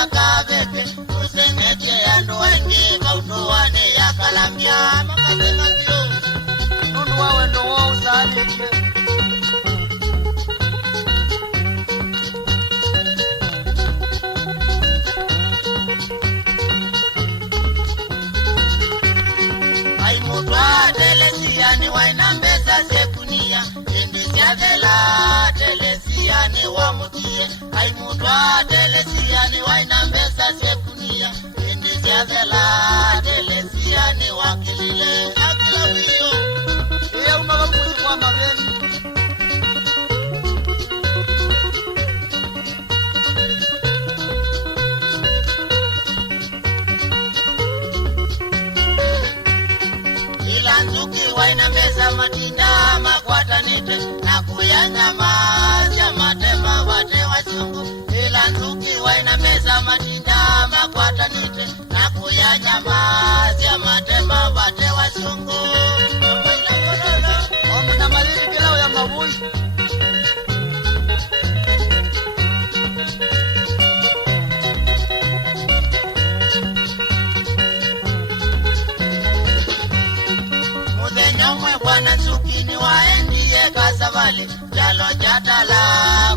ya kabeke useneke ya ndoenge kautuwane ya kalamia makatena kio nundu wawe ndo wao usanike aimutwa telesia ni waina mbesa sekunia indisia dela telesia ni wamutie aimutwa telesia ni waina mbesa sekunia indisia dela telesia ni wakilile akila wio iya umagamuzi kwa mabeni Nzuki waina meza matinda makwatanite na kuyanyama ya matema wate wachungu ila nzuki waina meza matinda makwatanite na kuyanyama ya matema wate wachungu omuna malili kila ya mabui Nyomwe bwana Nzuki waendie kasavali jalo jatala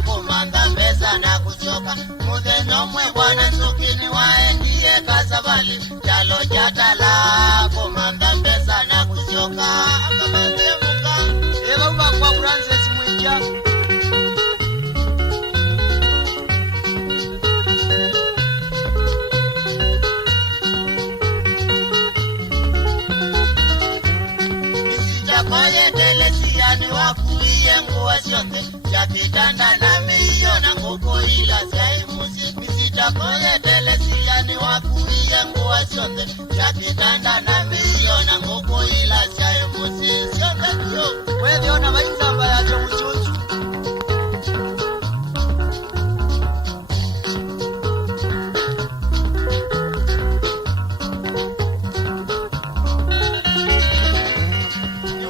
kumanda mbesa na kuchoka Mudhe nyomwe bwana Nzuki waendie kasavali jalo jatala kumanda mbesa na kuchoka akamende muka eva uba kwa Francis Mwinja Koye telesia ni wakuiye nguwa shote ya kitanda na miyo na nguko ila saimusi Misita koye telesia ni wakuiye nguwa shote ya kitanda na miyo na nguko ila saimusi Siote kiyo wewe ona maizamba ya chomuchuchu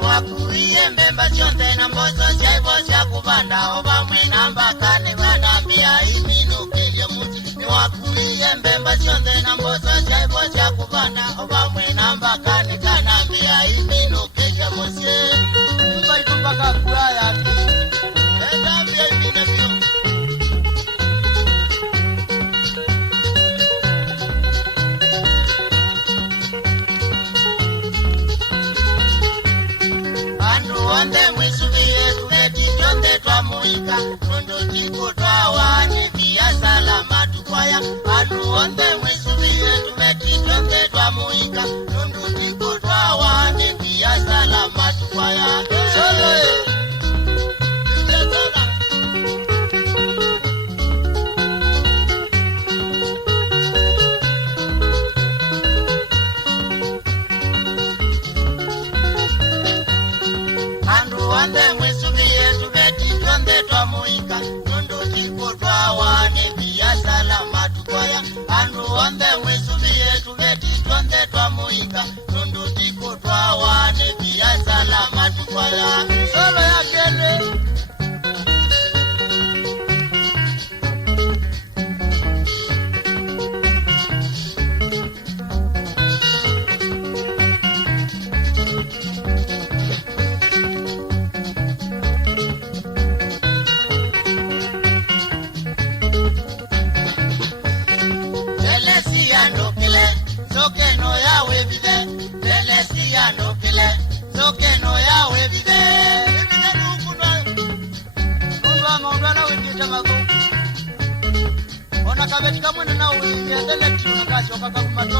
Wakuiye mbemba chonte na mbozo chaibo cha kubanda Oba mwina mbaka ni wanambia iminu kilio muti Ni wakuiye mbemba chonte na mbozo chaibo cha kubanda Oba mwina mbaka ni kanambia iminu kilio muti Mba itumbaka kuaya Endambia imine vio Onde mwisubiye tumetitonde twa muika Nundu tiku twa wani via salama tukwaya Anu onde mwisubiye tumetitonde twa muika Nundu tiku twa wani via salama tukwaya Solo Wande mwisubiye tumetitonde twa muika Nundu tiku twa wani via salama tukwaya Andu wande mwisubiye tumetitonde twa muika Nundu tiku twa wani via salama tukwaya Solo ya kele Sokeno yawe bide, telesia ndokile. Sokeno yawe bide, bide nukuno. Nundu maungana wikita magu. Ona kabetika mwene na uye, dele tiyo nakacho kakakumatu.